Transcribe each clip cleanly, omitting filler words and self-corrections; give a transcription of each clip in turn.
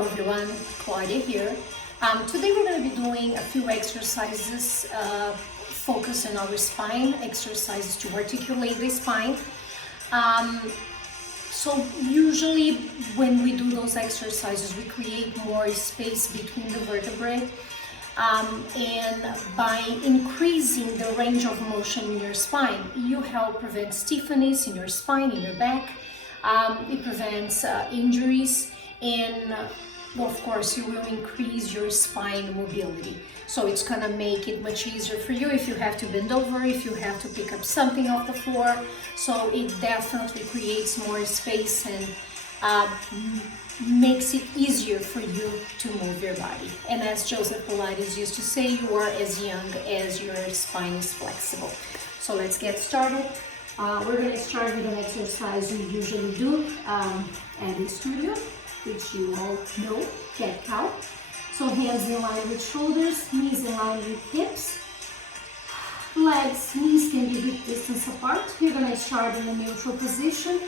Hello everyone, Claudia here. Today we're going to be doing a few exercises focused on our spine, exercises to articulate the spine. So usually when we do those exercises, we create more space between the vertebrae. And by increasing the range of motion in your spine, you help prevent stiffness in your spine, in your back. It prevents injuries, and of course you will increase your spine mobility. So it's gonna make it much easier for you if you have to bend over, if you have to pick up something off the floor. So it definitely creates more space and makes it easier for you to move your body. And as Joseph Pilates used to say, you are as young as your spine is flexible. So let's get started. We're going to start with an exercise we usually do at the studio, which you all know, cat-cow. So hands in line with shoulders, knees in line with hips. Legs, knees can be hip distance apart. You're going to start in a neutral position.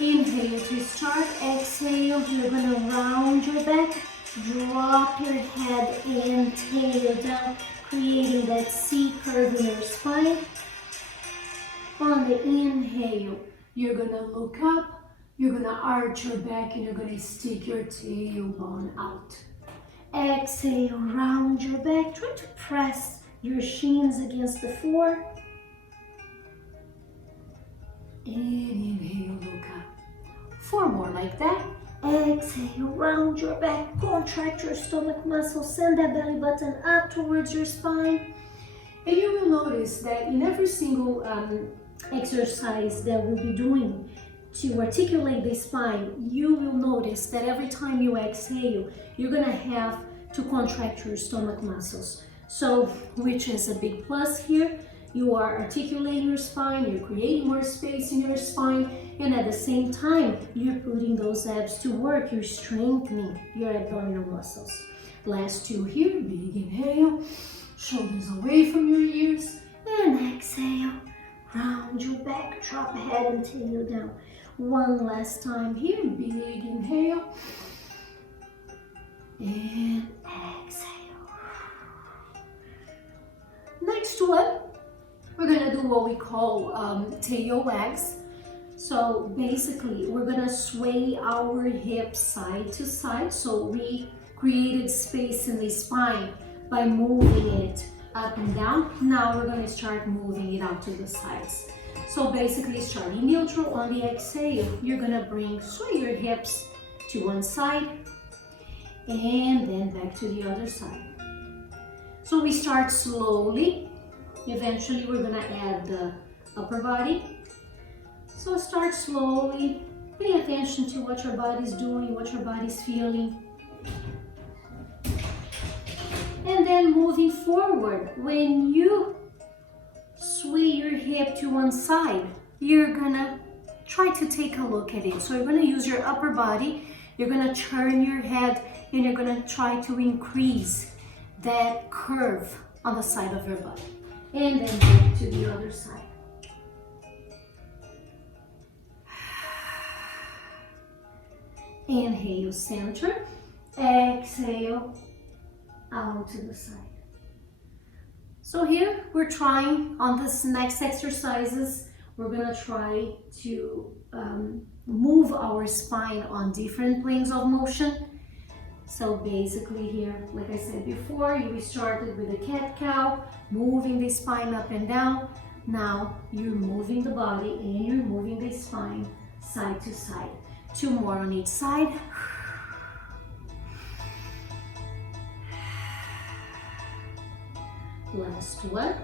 Inhale to start, exhale, you're going to round your back, drop your head and tail down, creating that C curve in your spine. On the inhale, you're going to look up, you're going to arch your back and you're going to stick your tailbone out. Exhale, round your back, try to press your shins against the floor. And inhale, look up. 4 more like that. Exhale, round your back, contract your stomach muscles, send that belly button up towards your spine. And you will notice that in every single exercise that we'll be doing to articulate the spine, you will notice that every time you exhale, you're gonna have to contract your stomach muscles. So, which is a big plus here. You are articulating your spine, you're creating more space in your spine, and at the same time, you're putting those abs to work, you're strengthening your abdominal muscles. Last 2 here, big inhale, shoulders away from your ears, and exhale, round your back, drop head and tail down. 1 last time here, big inhale, and exhale. Next one, we're gonna do what we call tail wags. So basically, we're gonna sway our hips side to side. So we created space in the spine by moving it up and down. Now we're gonna start moving it out to the sides. So basically, starting neutral on the exhale, you're gonna sway your hips to one side and then back to the other side. So we start slowly. Eventually, we're gonna add the upper body. So start slowly, pay attention to what your body's doing, what your body's feeling. And then moving forward, when you sway your hip to one side, you're gonna try to take a look at it. So you're gonna use your upper body, you're gonna turn your head, and you're gonna try to increase that curve on the side of your body. And then back to the other side. Inhale, center. Exhale, out to the side. So here we're trying on this next exercises, we're gonna try to move our spine on different planes of motion. So basically here, like I said before, we started with the cat-cow, moving the spine up and down. Now you're moving the body and you're moving the spine side to side. 2 more on each side. Last one.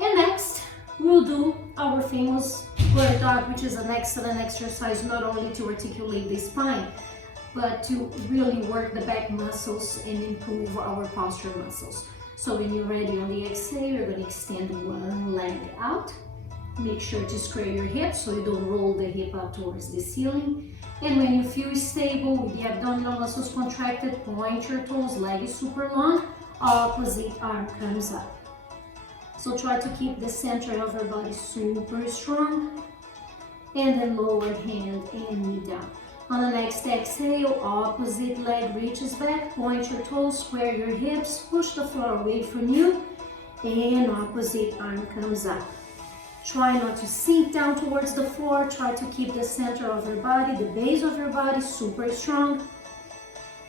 And next, we'll do our famous bird dog, which is an excellent exercise not only to articulate the spine, but to really work the back muscles and improve our posture muscles. So when you're ready on the exhale, you're going to extend one leg out. Make sure to square your hips so you don't roll the hip up towards the ceiling. And when you feel stable with the abdominal muscles contracted, point your toes, leg is super long, opposite arm comes up. So try to keep the center of your body super strong. And then lower hand and knee down. On the next exhale, opposite leg reaches back, point your toes, square your hips, push the floor away from you, and opposite arm comes up. Try not to sink down towards the floor, try to keep the center of your body, the base of your body super strong,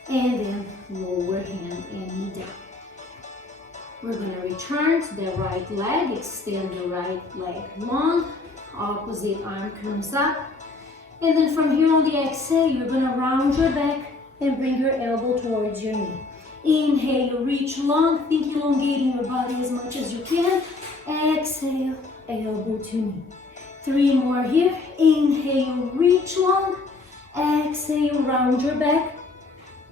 and then lower hand and knee down. We're gonna return to the right leg, extend the right leg long, opposite arm comes up. And then from here on the exhale, you're gonna round your back and bring your elbow towards your knee. Inhale, reach long, think elongating your body as much as you can. Exhale, elbow to knee. 3 more here. Inhale, reach long. Exhale, round your back.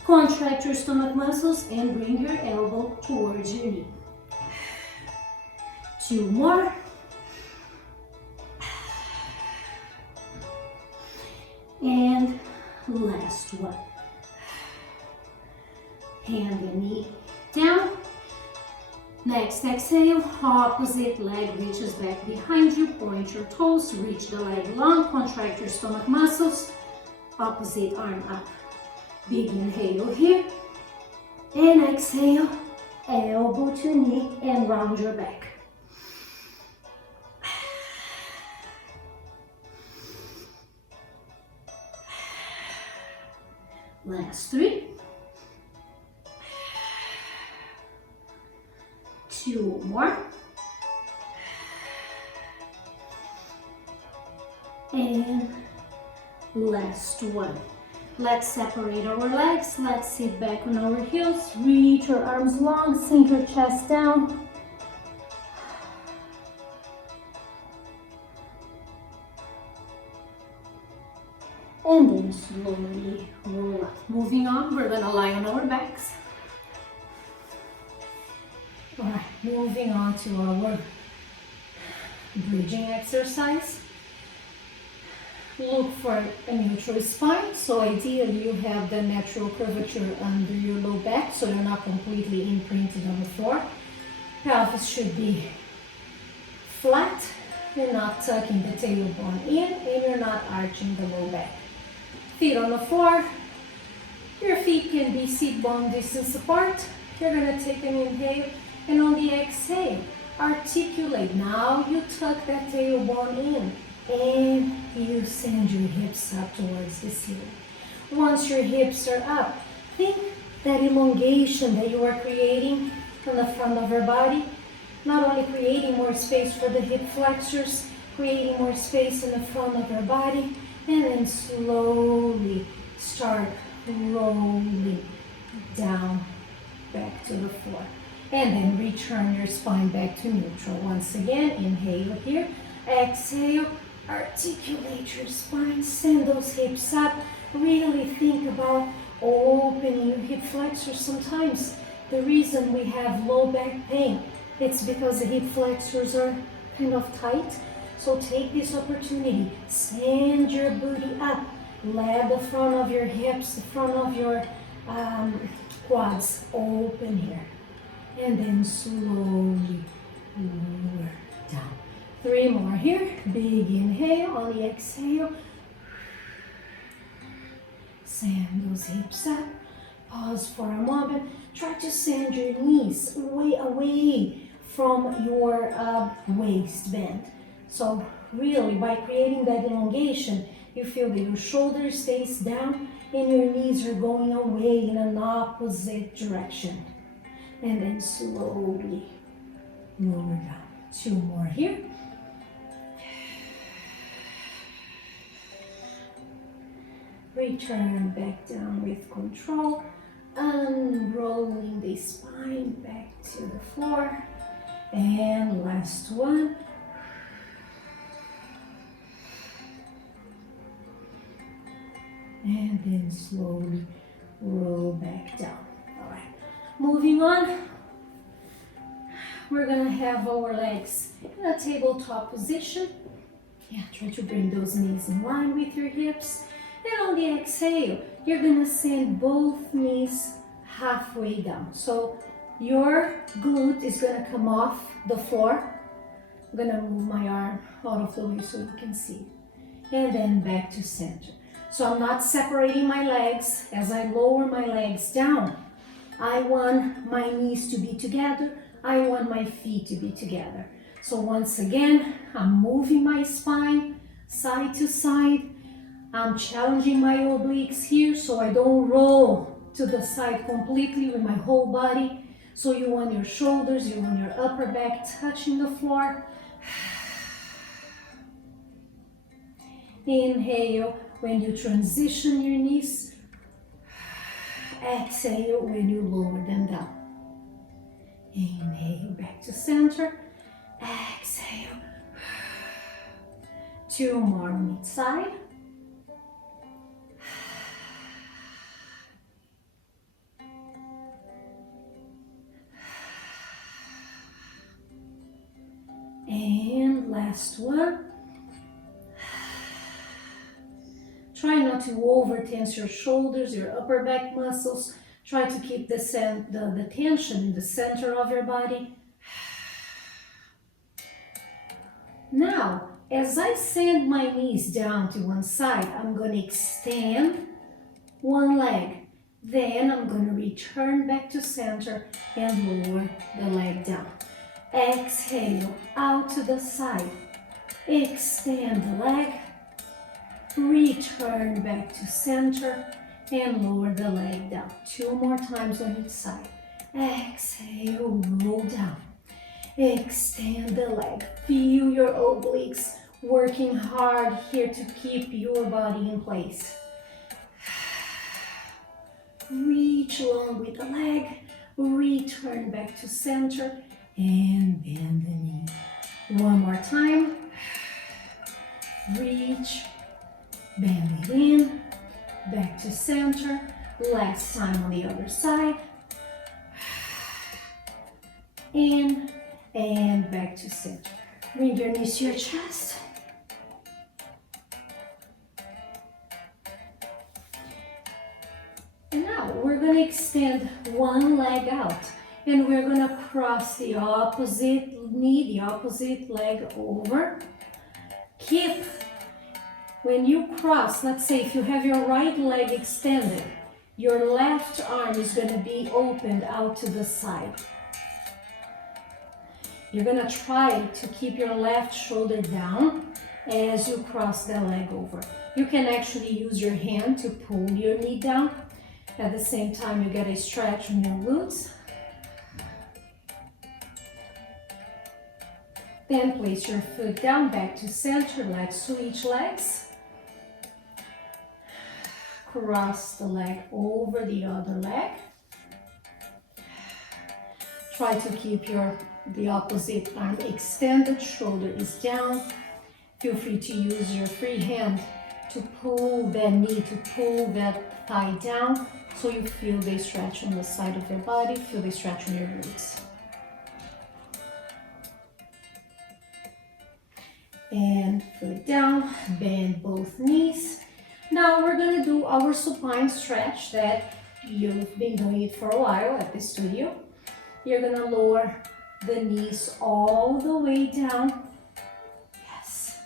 Contract your stomach muscles and bring your elbow towards your knee. 2 more. And last one. Hand and knee down. Next exhale, opposite leg reaches back behind you, point your toes, reach the leg long, contract your stomach muscles, opposite arm up. Big inhale here, and exhale, elbow to knee and round your back. Last 3. 2 more. And last one. Let's separate our legs. Let's sit back on our heels. Reach your arms long, sink your chest down. And then slowly roll up. Moving on, we're gonna lie on our backs. All right, moving on to our bridging exercise. Look for a neutral spine. So ideally you have the natural curvature under your low back, so you're not completely imprinted on the floor. Pelvis should be flat. You're not tucking the tailbone in, and you're not arching the low back. Feet on the floor. Your feet can be seat bone distance apart. You're gonna take an inhale, and on the exhale, articulate. Now you tuck that tailbone in, and you send your hips up towards the ceiling. Once your hips are up, think that elongation that you are creating from the front of your body, not only creating more space for the hip flexors, creating more space in the front of your body, and then slowly start rolling down back to the floor. And then return your spine back to neutral. Once again, inhale here, exhale, articulate your spine, send those hips up. Really think about opening your hip flexors. Sometimes the reason we have low back pain, it's because the hip flexors are kind of tight. So take this opportunity, send your booty up, let the front of your hips, the front of your quads open here. And then slowly lower down. 3 more here. Big inhale. On the exhale, send those hips up. Pause for a moment. Try to send your knees way away from your waistband. So really, by creating that elongation, you feel that your shoulder stays down and your knees are going away in an opposite direction. And then slowly lower down. 2 more here. Return back down with control. Unrolling the spine back to the floor. And last one. And then slowly roll back down. All right. Moving on, we're gonna have our legs in a tabletop position. Yeah, try to bring those knees in line with your hips. And on the exhale, you're gonna send both knees halfway down. So your glute is gonna come off the floor I'm gonna move my arm out of the way so you can see. And then back to center. So I'm not separating my legs. As I lower my legs down, I want my knees to be together. I want my feet to be together. So once again, I'm moving my spine side to side. I'm challenging my obliques here so I don't roll to the side completely with my whole body. So you want your shoulders, you want your upper back touching the floor. Inhale when you transition your knees. Exhale when you lower them down. Inhale back to center. Exhale. 2 more on each side. And last one. Try not to over tense your shoulders, your upper back muscles. Try to keep the tension in the center of your body. Now, as I send my knees down to one side, I'm going to extend one leg. Then I'm going to return back to center and lower the leg down. Exhale out to the side. Extend the leg. Return back to center and lower the leg down. 2 more times on each side. Exhale, roll down. Extend the leg. Feel your obliques working hard here to keep your body in place. Reach long with the leg. Return back to center and bend the knee. 1 more time. Reach. Bend it in, back to center, last time on the other side, in, and back to center. Bring your knees to your chest. And now we're going to extend one leg out, and we're going to cross the opposite knee, the opposite leg over. Keep. When you cross, let's say if you have your right leg extended, your left arm is going to be opened out to the side. You're going to try to keep your left shoulder down as you cross the leg over. You can actually use your hand to pull your knee down. At the same time, you get a stretch on your glutes. Then place your foot down, back to center, let's switch legs. Cross the leg over the other leg. Try to keep the opposite arm extended, shoulder is down. Feel free to use your free hand to pull that knee, to pull that thigh down so you feel the stretch on the side of your body, feel the stretch on your glutes. And foot down, bend both knees. Now we're going to do our supine stretch that you've been doing it for a while at the studio. You're going to lower the knees all the way down. Yes.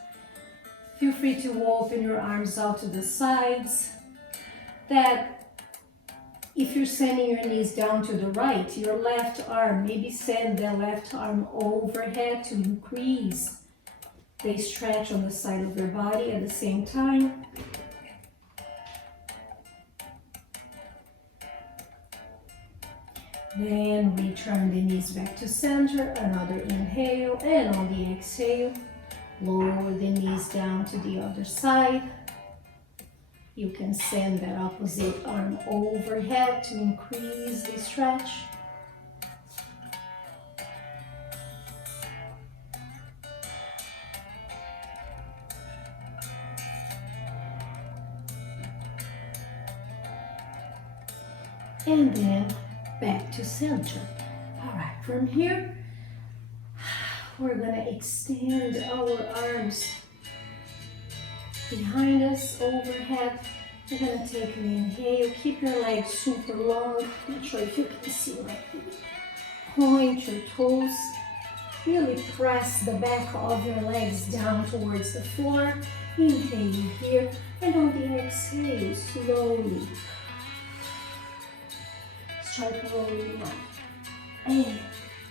Feel free to open your arms out to the sides. That if you're sending your knees down to the right, your left arm, maybe send the left arm overhead to increase the stretch on the side of your body at the same time. Then return the knees back to center, another inhale, and on the exhale, lower the knees down to the other side. You can send that opposite arm overhead to increase the stretch. And then back to center. All right, from here, we're gonna extend our arms behind us, overhead. We're gonna take an inhale. Keep your legs super long. Not sure if you can see my feet. Point your toes. Really press the back of your legs down towards the floor. Inhale here, and on the exhale, slowly start rolling up and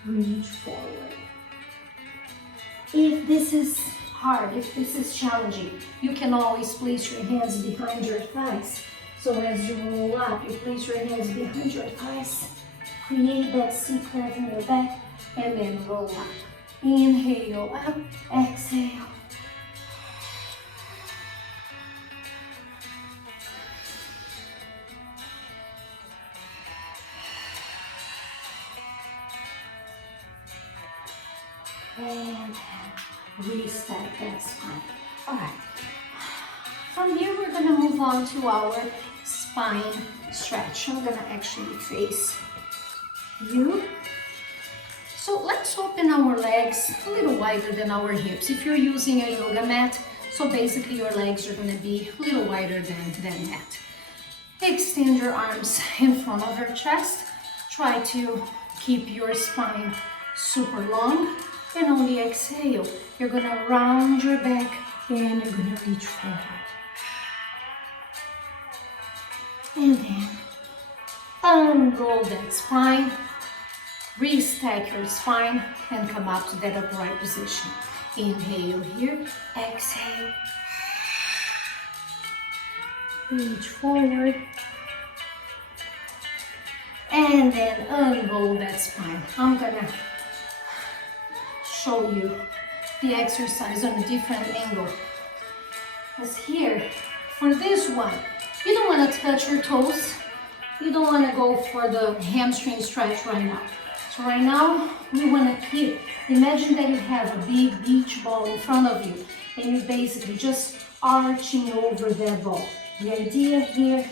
reach forward. If this is hard, if this is challenging, you can always place your hands behind your thighs. So as you roll up, you place your hands behind your thighs, create that C curve in your back, and then roll up. Inhale up, exhale. And reset that spine. All right. From here, we're going to move on to our spine stretch. I'm going to actually face you. So let's open our legs a little wider than our hips. If you're using a yoga mat, so basically your legs are going to be a little wider than that. Extend your arms in front of your chest. Try to keep your spine super long. And on the exhale, you're going to round your back and you're going to reach forward. And then unroll that spine, restack your spine, and come up to that upright position. Inhale here, exhale. Reach forward. And then unroll that spine. I'm going to show you the exercise on a different angle. Because here, for this one, you don't want to touch your toes. You don't want to go for the hamstring stretch right now. So right now, we want to keep, imagine that you have a big beach ball in front of you and you're basically just arching over that ball. The idea here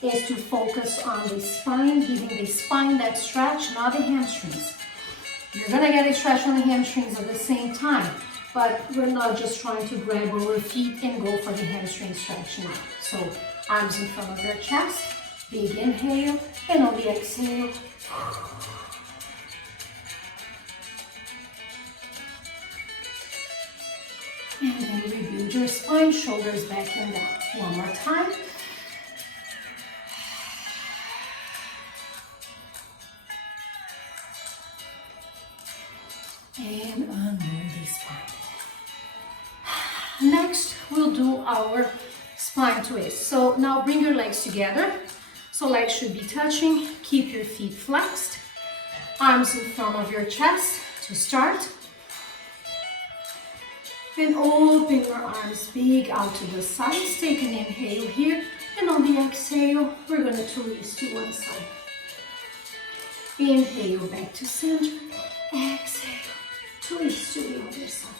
is to focus on the spine, giving the spine that stretch, not the hamstrings. You're gonna get a stretch on the hamstrings at the same time, but we're not just trying to grab our feet and go for the hamstring stretch now. So arms in front of your chest, big inhale, and on the exhale, and then rebuild your spine, shoulders back and down. One more time. And unroll the spine. Next, we'll do our spine twist. So now bring your legs together. So legs should be touching. Keep your feet flexed. Arms in front of your chest to start. Then open your arms big out to the sides. Take an inhale here. And on the exhale, we're going to twist to one side. Inhale back to center. Exhale. Twist to the other side.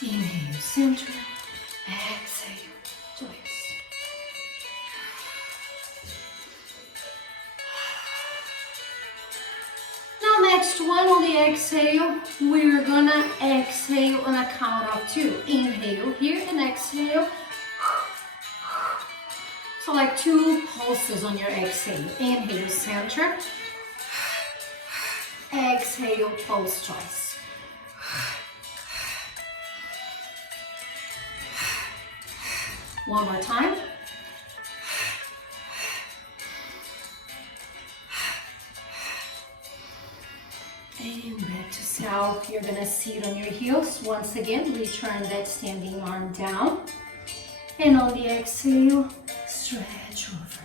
Inhale, center. Exhale, twist. Now next one on the exhale, we're gonna exhale on a count of 2. Inhale here and exhale. So like 2 pulses on your exhale. Inhale, center. Exhale, pulse twice. One more time. And back to south. You're gonna sit on your heels. Once again, return that standing arm down. And on the exhale, stretch over.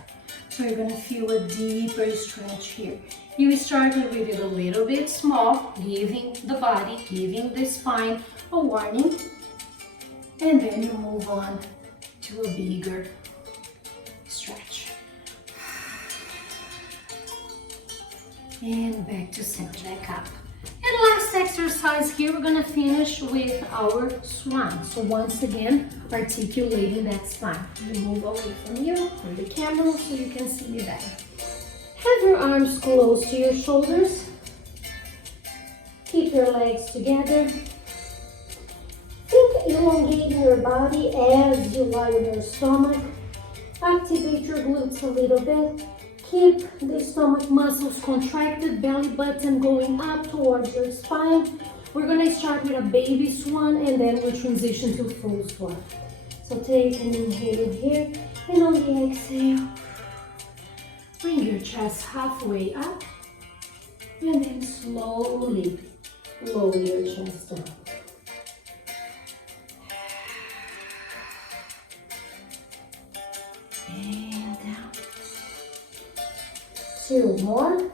So you're gonna feel a deeper stretch here. You started with it a little bit small, giving the body, giving the spine a warning. And then you move on to a bigger stretch. And back to center, back up. And last exercise here, we're gonna finish with our swan. So once again, articulating that spine. You move away from you, for the camera, so you can see me better. Have your arms close to your shoulders. Keep your legs together. Think elongating your body as you lie on your stomach. Activate your glutes a little bit. Keep the stomach muscles contracted, belly button going up towards your spine. We're gonna start with a baby swan and then we'll transition to full swan. So take an inhale here, and on the exhale, bring your chest halfway up, and then slowly lower your chest down. And down. 2 more.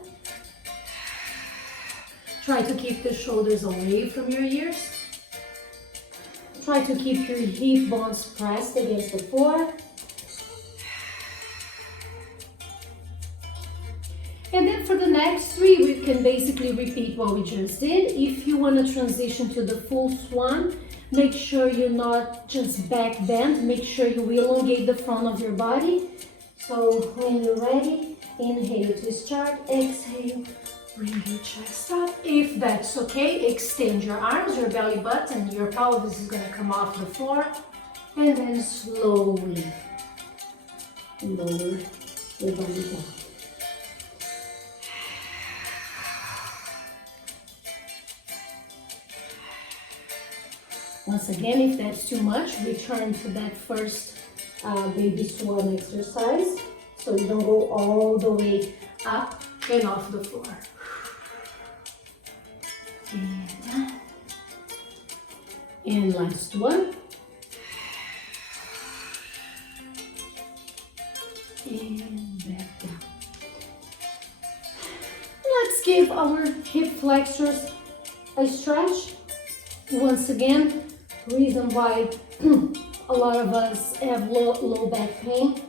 Try to keep the shoulders away from your ears. Try to keep your hip bones pressed against the floor. And then for the next 3, we can basically repeat what we just did. If you want to transition to the full swan, make sure you're not just back bend. Make sure you elongate the front of your body. So when you're ready, inhale to start, exhale. Bring your chest up. If that's okay, extend your arms, your belly button, your pelvis is going to come off the floor. And then slowly lower your body down. Once again, if that's too much, return to that first baby swan exercise. So you don't go all the way up and off the floor. And down. And last one. And back down. Let's give our hip flexors a stretch. Once again, reason why a lot of us have low back pain,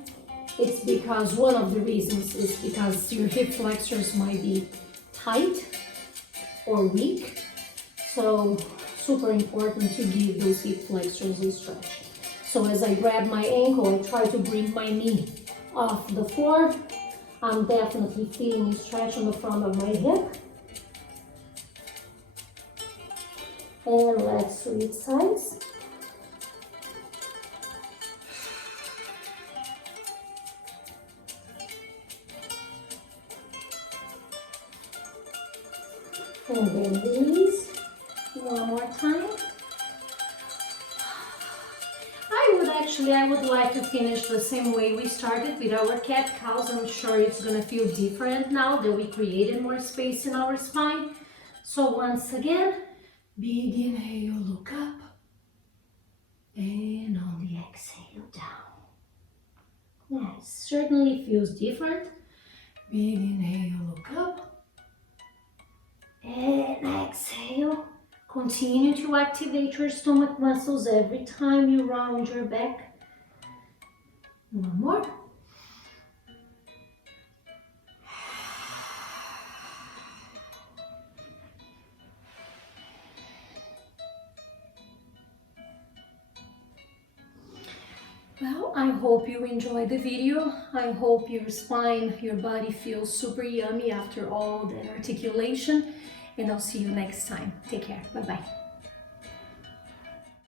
it's because one of the reasons is because your hip flexors might be tight or weak. So super important to give those hip flexors a stretch. So as I grab my ankle, I try to bring my knee off the floor. I'm definitely feeling a stretch on the front of my hip. And let's switch sides. And then release. One more time. I would like to finish the same way we started with our cat-cows. I'm sure it's going to feel different now that we created more space in our spine. So once again, big inhale, look up. And on the exhale, down. Yeah, it certainly feels different. Big inhale, look up. And exhale. Continue to activate your stomach muscles every time you round your back. One more. Well, I hope you enjoyed the video. I hope your spine, your body feels super yummy after all that articulation. And I'll see you next time. Take care. Bye-bye.